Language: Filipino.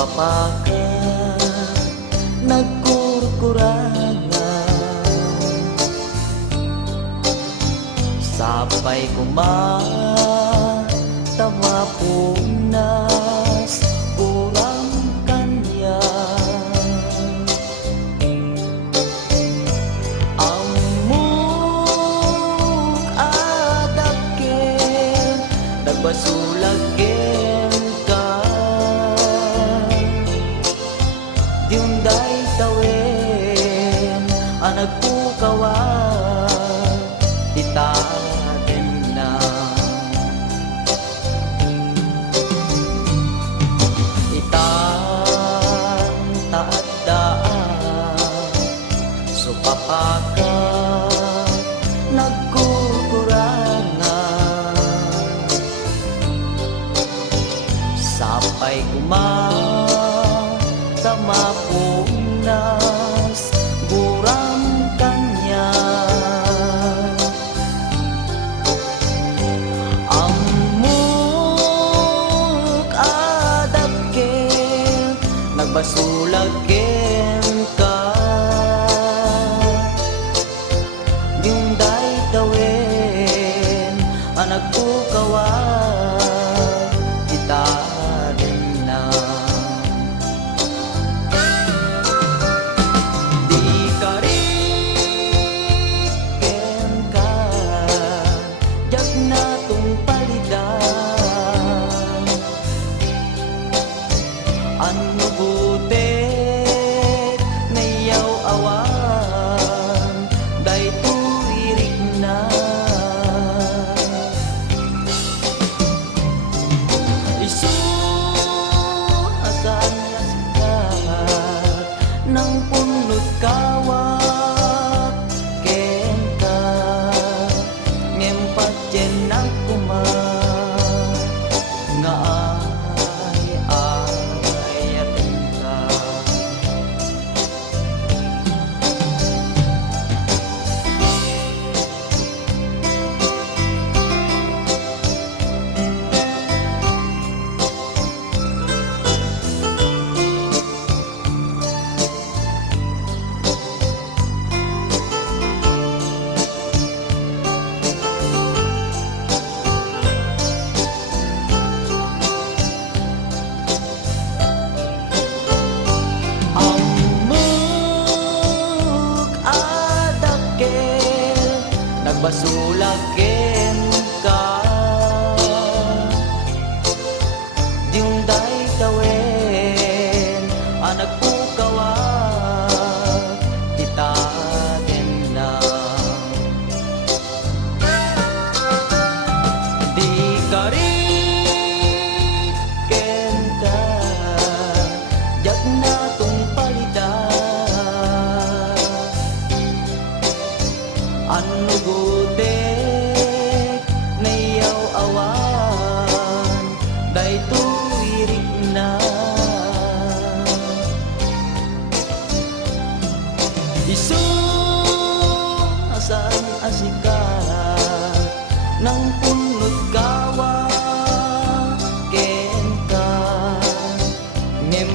Supapaka nagkurkurangan, sapay kumatama punas urang kanya. Amuk adaken nagbasulagken ka, diunday tawen anak pukawan itaden na. Itan taadaan supapaka nagkukurangan, sapay kumatama punas gurang kanya. Amuk adapken nagbasulagken ka, diunday tawen anak pukawan itaden na. Di kariken ka jag natong palidan, ano butet nayaw awan day tuirik na. Isu asan laskat ng punot kawat ken ka, ngempat jen ako nga ayaten ka. Amuk adaken nagbasulagken ka, diunday tawen anak pukawan itaden na. Di kariken ka jag natong palidan, ano gutek nayaw awan day tuirik na. Isu asan asikat ng punot kawa ken ka, ngem